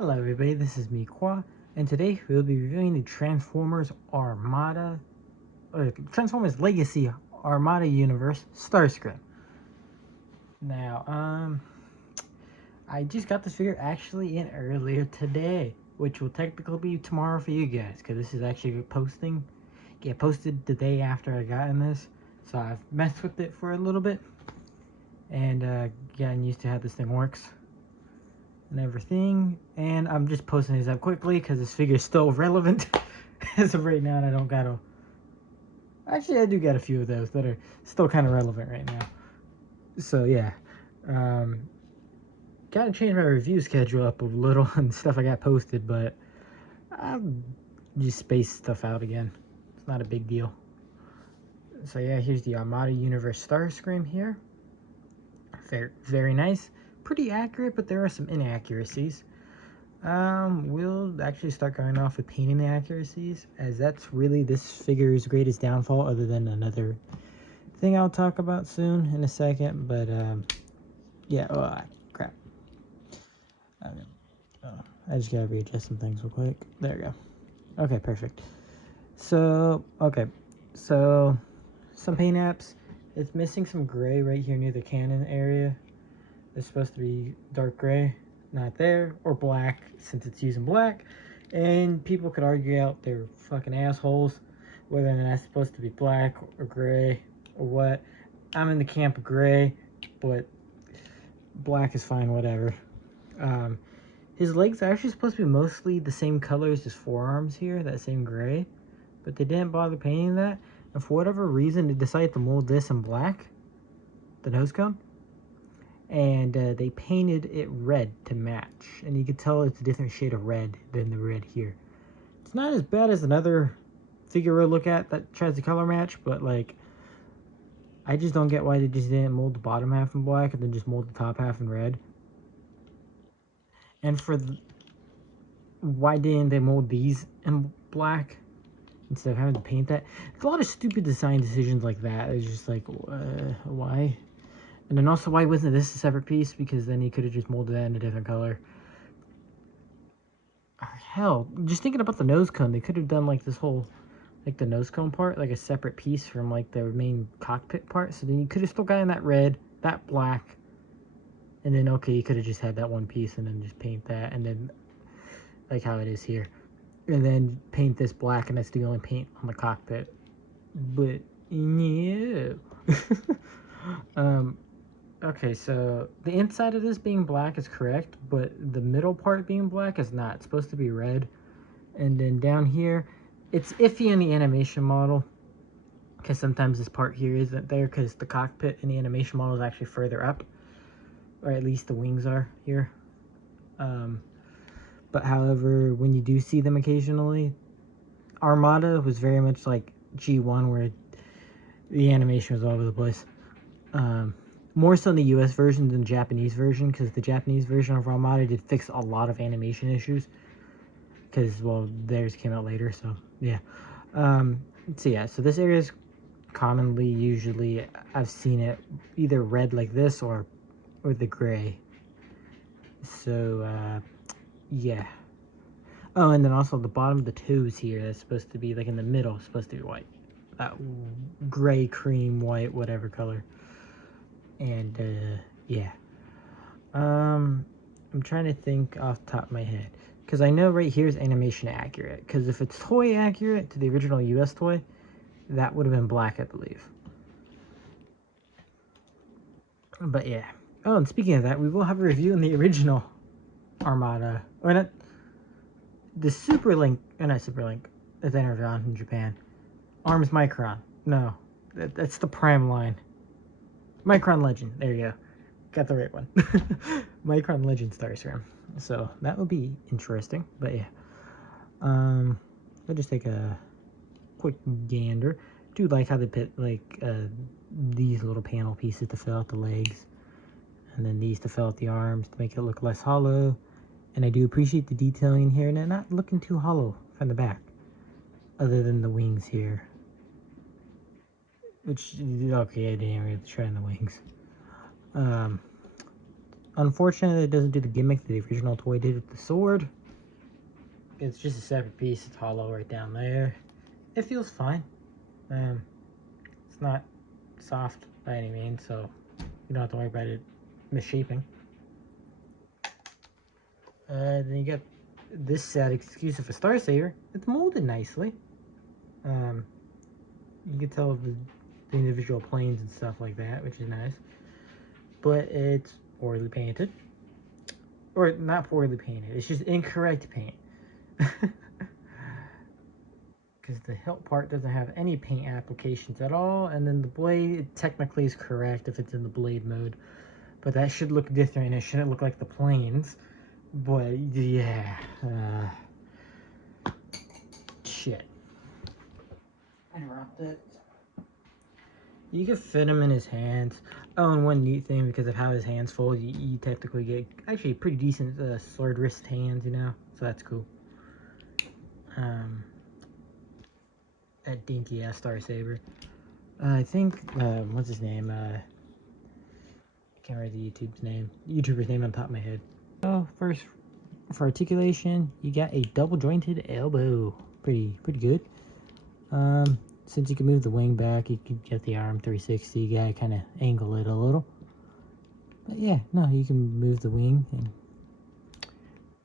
Hello everybody, this is me, Qua, and today we'll be reviewing the Transformers Armada, or Transformers Legacy Armada Universe Starscream. Now, I just got this figure actually in earlier today, which will technically be tomorrow for you guys, because this is actually get posted the day after I got in this, so I've messed with it for a little bit, and getting used to how this thing works and everything, and I'm just posting these up quickly because this figure is still relevant as of right now, and I don't got actually I do got a few of those that are still kind of relevant right now. So yeah, gotta change my review schedule up a little and stuff I got posted, but I'll just space stuff out again. It's not a big deal. So yeah, here's the Armada Universe Starscream here. Very nice, pretty accurate, but there are some inaccuracies. We'll actually start going off with painting the accuracies, as that's really this figure's greatest downfall, other than another thing I'll talk about soon in a second. But yeah. Oh crap! I just gotta readjust some things real quick. There we go. Okay, perfect. So so some paint apps. It's missing some gray right here near the cannon area. It's supposed to be dark gray, not there, or black since it's using black. And people could argue out they're fucking assholes whether or not that's supposed to be black or gray or what. I'm in the camp of gray, but black is fine, whatever. His legs are actually supposed to be mostly the same color as his forearms here, that same gray, but they didn't bother painting that. And for whatever reason, they decided to mold this in black, the nose cone, and they painted it red to match, and you could tell it's a different shade of red than the red here. It's not as bad as another figure we'll look at that tries to color match, but like, I just don't get why they just didn't mold the bottom half in black and then just mold the top half in red. And why didn't they mold these in black instead of having to paint that? There's a lot of stupid design decisions like that. It's just like, why? And then also, why wasn't this a separate piece? Because then he could have just molded that in a different color. Hell, just thinking about the nose cone, they could have done like this whole, like the nose cone part, like a separate piece from like the main cockpit part. So then you could have still gotten that red, that black, and then okay, you could have just had that one piece and then just paint that, and then like how it is here, and then paint this black, and that's the only paint on the cockpit. But yeah. Okay, so the inside of this being black is correct, but the middle part being black is not. It's supposed to be red. And then down here, it's iffy in the animation model, because sometimes this part here isn't there, because the cockpit in the animation model is actually further up, or at least the wings are here. But however, when you do see them occasionally, Armada was very much like G1, where the animation was all over the place. More so in the US version than the Japanese version, because the Japanese version of Armada did fix a lot of animation issues, because, well, theirs came out later, so yeah. So yeah, so this area is commonly, usually, I've seen it either red like this or the gray. So yeah. Oh, and then also the bottom of the toes here, that's supposed to be like in the middle, supposed to be white. That gray, cream, white, whatever color. And yeah. I'm trying to think off the top of my head, because I know right here is animation accurate, because if it's toy accurate to the original US toy, that would have been black, I believe. But yeah. Oh, and speaking of that, we will have a review in the original Armada, or not the Super Link, not Super Link, that's Energon in Japan. Arms Micron. No, that's the Prime line. Micron Legend. There you go. Got the right one. Micron Legend Starscream. So that would be interesting. But yeah. I'll just take a quick gander. Do like how they put like these little panel pieces to fill out the legs, and then these to fill out the arms to make it look less hollow. And I do appreciate the detailing here, and they're not looking too hollow from the back, other than the wings here. Which, okay, I didn't really try on the wings. Unfortunately, it doesn't do the gimmick that the original toy did with the sword. It's just a separate piece. It's hollow right down there. It feels fine. It's not soft by any means, so you don't have to worry about it misshaping. Then you got this set exclusive for Star Saver. It's molded nicely. You can tell the individual planes and stuff like that, which is nice. But it's poorly painted. Or not poorly painted, it's just incorrect paint. Because the hilt part doesn't have any paint applications at all, and then the blade technically is correct if it's in the blade mode. But that should look different, and it shouldn't look like the planes. But yeah, shit. I dropped it. You can fit him in his hands. Oh, and one neat thing, because of how his hands fold, you technically get actually pretty decent sword wrist hands, you know? So that's cool. That dinky ass Star Saber. I think, what's his name? I can't remember the YouTuber's name on top of my head. So, first, for articulation, you got a double jointed elbow. Pretty good. Since you can move the wing back, you can get the arm 360. You gotta kind of angle it a little. But yeah, no, you can move the wing. And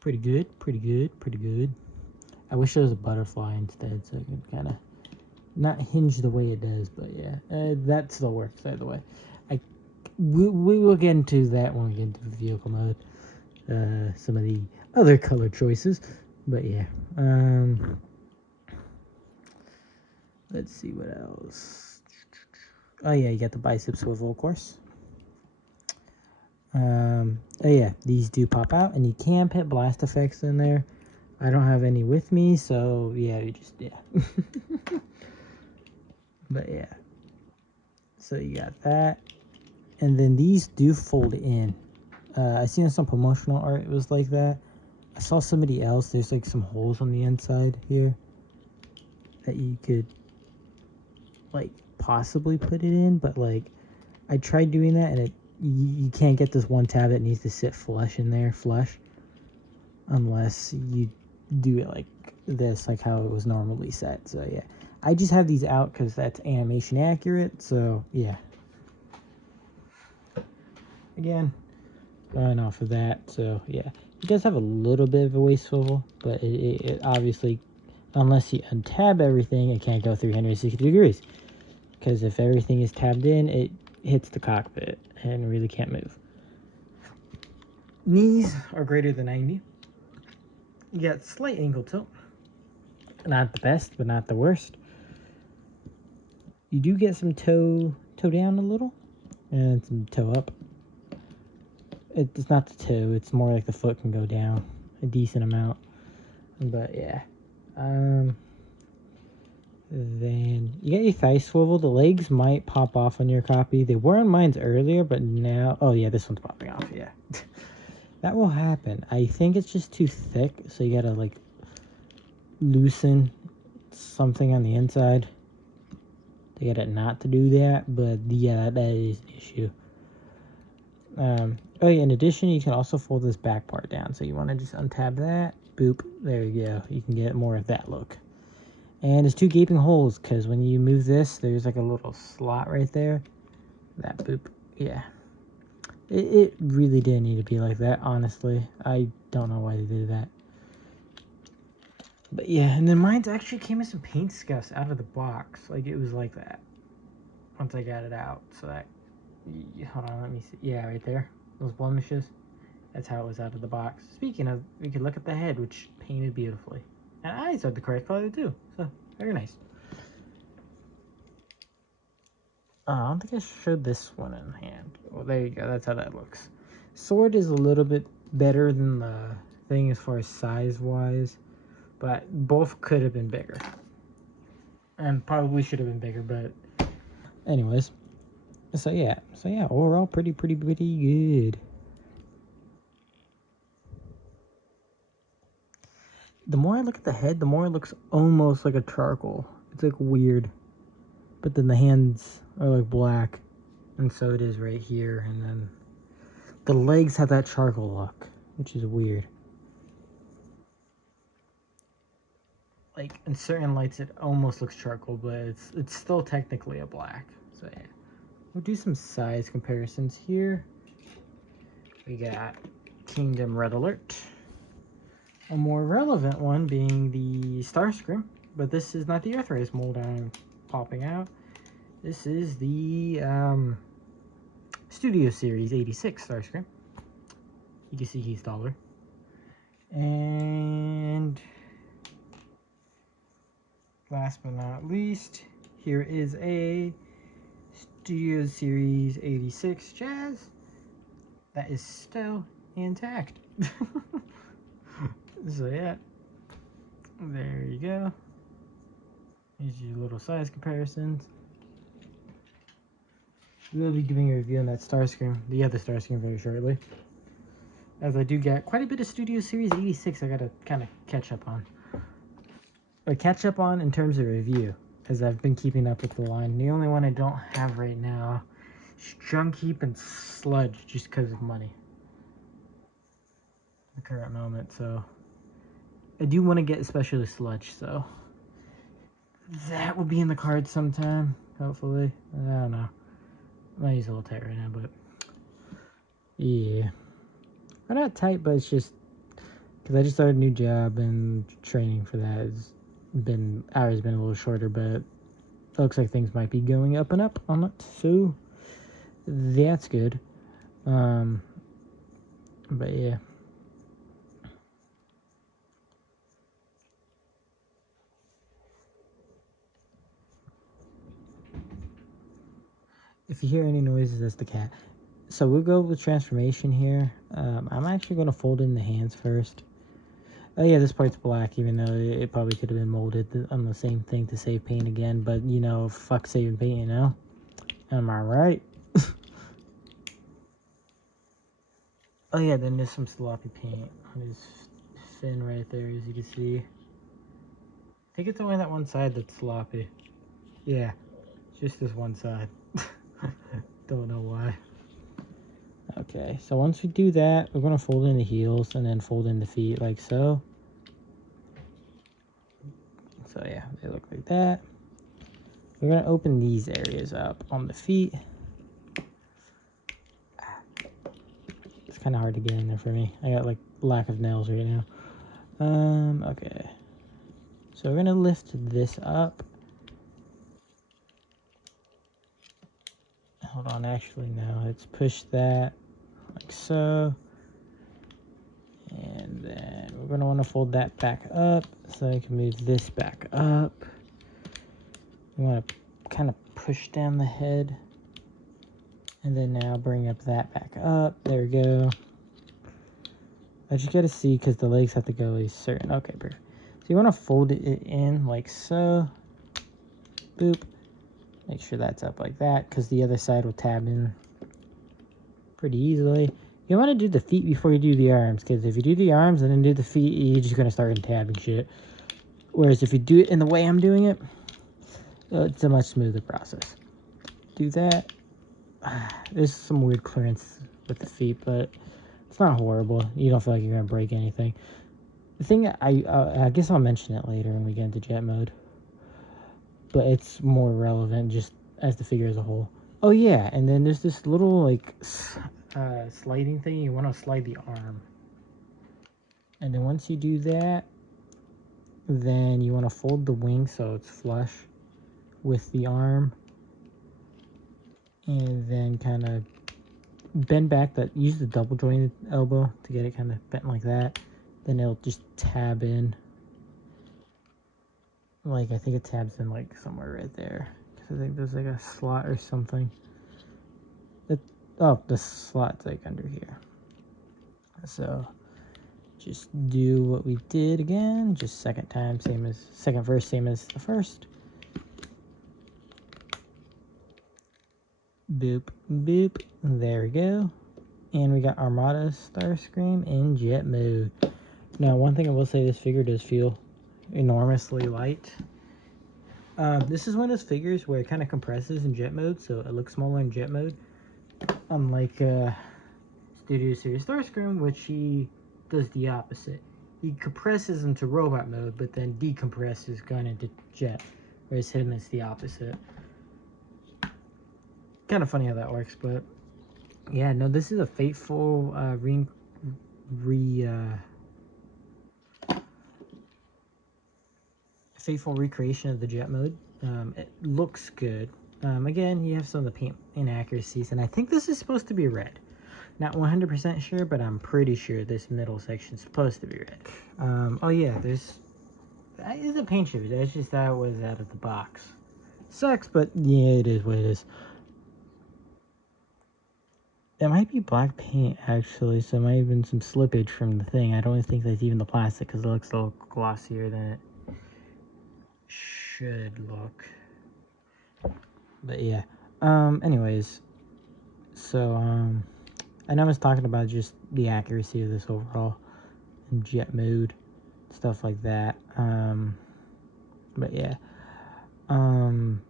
pretty good. I wish there was a butterfly instead, so it could kind of not hinge the way it does. But yeah, that still works either way. We will get into that when we get into the vehicle mode. Some of the other color choices. But yeah. Let's see what else. Oh yeah, you got the bicep swivel, of course. Oh yeah, these do pop out, and you can put blast effects in there. I don't have any with me, so yeah, yeah. But yeah. So you got that. And then these do fold in. I seen some promotional art, it was like that. I saw somebody else, there's like some holes on the inside here that you could like possibly put it in, but like I tried doing that, and you can't get this one tab that needs to sit flush in there, unless you do it like this, like how it was normally set. So yeah, I just have these out because that's animation accurate. So yeah, again, going off of that. So yeah, it does have a little bit of a waist swivel, but it obviously, unless you untab everything, it can't go 360 degrees. Because if everything is tabbed in, it hits the cockpit and really can't move. Knees are greater than 90. You got slight angle tilt. Not the best, but not the worst. You do get some toe down a little, and some toe up. It's not the toe, it's more like the foot can go down a decent amount. But yeah. Then you got your thigh swivel. The legs might pop off on your copy. They were on mine's earlier, but now... Oh, yeah, this one's popping off, yeah. That will happen. I think it's just too thick, so you gotta, like, loosen something on the inside to get it not to do that, but yeah, that is an issue. Oh yeah, in addition, you can also fold this back part down, so you want to just untab that, boop, there you go. You can get more of that look. And there's two gaping holes, because when you move this, there's like a little slot right there. That boop, yeah. It really didn't need to be like that, honestly. I don't know why they did that. But yeah, and then mine actually came with some paint scuffs out of the box. Like, it was like that. Once I got it out, so that... Hold on, let me see. Yeah, right there. Those blemishes. That's how it was out of the box. Speaking of, we could look at the head, which painted beautifully. And eyes are the correct color too, so very nice. I don't think I showed this one in hand. Well, there you go. That's how that looks. Sword is a little bit better than the thing as far as size-wise, but both could have been bigger. And probably should have been bigger, but... Anyways. So yeah, overall pretty good. The more I look at the head, the more it looks almost like a charcoal. It's like weird. But then the hands are like black. And so it is right here. And then the legs have that charcoal look, which is weird. Like in certain lights it almost looks charcoal, but it's still technically a black. So yeah, we'll do some size comparisons here. We got Kingdom Red Alert, a more relevant one being the Starscream, but this is not the Earthrise mold I'm popping out. This is the Studio Series 86 Starscream. You can see he's taller. And last but not least, here is a Studio Series 86 Jazz that is still intact. So yeah, there you go. Here's your little size comparisons. We'll be giving a review on that Starscream, the other Starscream, very shortly, as I do get quite a bit of Studio Series 86 I gotta kind of catch up on. Or catch up on in terms of review, as I've been keeping up with the line. The only one I don't have right now is Junk Heap and Sludge, just because of money at the current moment. So I do want to get especially Sludge, so that will be in the cards sometime, hopefully. I don't know. My knee's a little tight right now, but yeah. I'm not tight, but it's just because I just started a new job and training for that has been a little shorter, but it looks like things might be going up and up on it, so that's good. But yeah. If you hear any noises, that's the cat. So we'll go with transformation here. I'm actually going to fold in the hands first. Oh yeah, this part's black, even though it probably could have been molded on the same thing to save paint again. But, you know, fuck saving paint, you know? Am I right? Oh yeah, then there's some sloppy paint on his fin right there, as you can see. I think it's only that one side that's sloppy. Yeah, just this one side. Don't know why. Okay, so once we do that, we're going to fold in the heels and then fold in the feet like so. So yeah, they look like that. We're going to open these areas up on the feet. It's kind of hard to get in there for me. I got like lack of nails right now. Okay. So we're going to lift this up. Hold on, actually no, let's push that like so. And then we're going to want to fold that back up so I can move this back up. We want to kind of push down the head. And then now bring up that back up. There we go. I just got to see because the legs have to go a certain... Okay, perfect. So you want to fold it in like so. Boop. Make sure that's up like that because the other side will tab in pretty easily. You want to do the feet before you do the arms, because if you do the arms and then do the feet, you're just going to start tabbing shit. Whereas if you do it in the way I'm doing it, it's a much smoother process. Do that. There's some weird clearance with the feet, but it's not horrible. You don't feel like you're going to break anything. The thing, I guess I'll mention it later when we get into jet mode. But it's more relevant just as the figure as a whole. Oh yeah, and then there's this little like sliding thing. You want to slide the arm. And then once you do that, then you want to fold the wing so it's flush with the arm. And then kind of bend back that, use the double jointed elbow to get it kind of bent like that. Then it'll just tab in. Like, I think it tabs in like somewhere right there. Because I think there's like a slot or something. Oh, the slot's like under here. So just do what we did again. Just second verse, same as the first. Boop, boop. There we go. And we got Armada Starscream in jet mode. Now, one thing I will say, this figure does feel enormously light. This is one of those figures where it kind of compresses in jet mode, so it looks smaller in jet mode. Unlike Studio Series Starscream, which he does the opposite. He compresses into robot mode, but then decompresses going into jet. Whereas him is the opposite. Kind of funny how that works, but yeah, no, this is a faithful faithful recreation of the jet mode. It looks good. Again, you have some of the paint inaccuracies, and I think this is supposed to be red. Not 100% sure, but I'm pretty sure this middle section is supposed to be red. Oh yeah, that is a paint chip. That's just how it was out of the box. Sucks, but yeah, it is what it is. It might be black paint, actually, so it might have been some slippage from the thing. I don't think that's even the plastic, because it looks a little glossier than it should look. But yeah. Anyways. So, I know I was talking about just the accuracy of this overall in jet mode, stuff like that. But yeah. The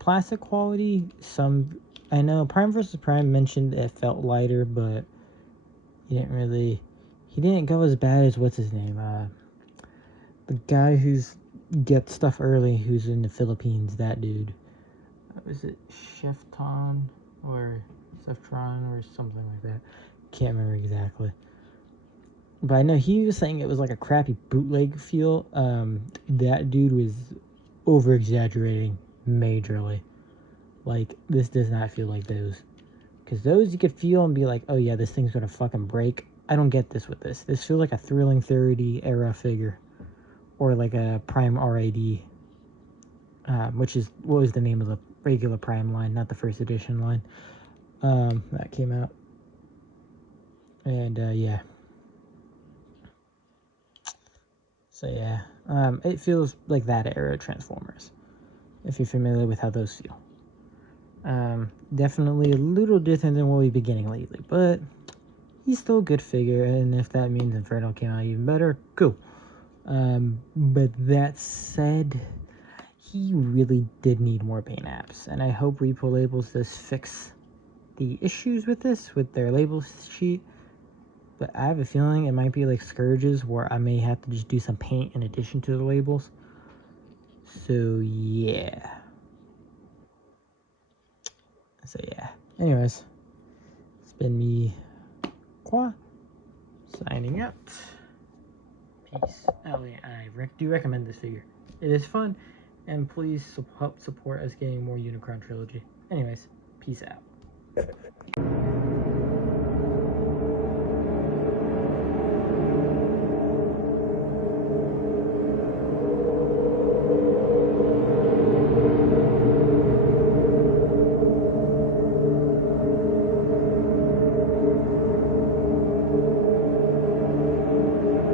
plastic quality, I know Prime vs. Prime mentioned it felt lighter, but he didn't go as bad as, what's his name? The guy who's gets stuff early, who's in the Philippines, that dude. Was it Chefton or Ceftron or something like that? Can't remember exactly. But I know he was saying it was like a crappy bootleg feel. That dude was over exaggerating majorly. Like, this does not feel like those. Because those you could feel and be like, oh yeah, this thing's gonna fucking break. I don't get this with this. This feels like a Thrilling 30 era figure. Or like a Prime RAD. Which is, what was the name of the regular Prime line, not the first edition line. That came out. And, yeah. So, yeah. It feels like that era Transformers. If you're familiar with how those feel. Definitely a little different than what we've been getting lately. But he's still a good figure. And if that means Inferno came out even better, cool. But that said, he really did need more paint apps. And I hope Repo Labels does fix the issues with this, with their label sheet. But I have a feeling it might be like Scourges, where I may have to just do some paint in addition to the labels. So yeah. Anyways, it's been me, Qua, signing out. Peace. Oh yeah, I do recommend this figure. It is fun, and please help support us getting more Unicron Trilogy. Anyways, peace out.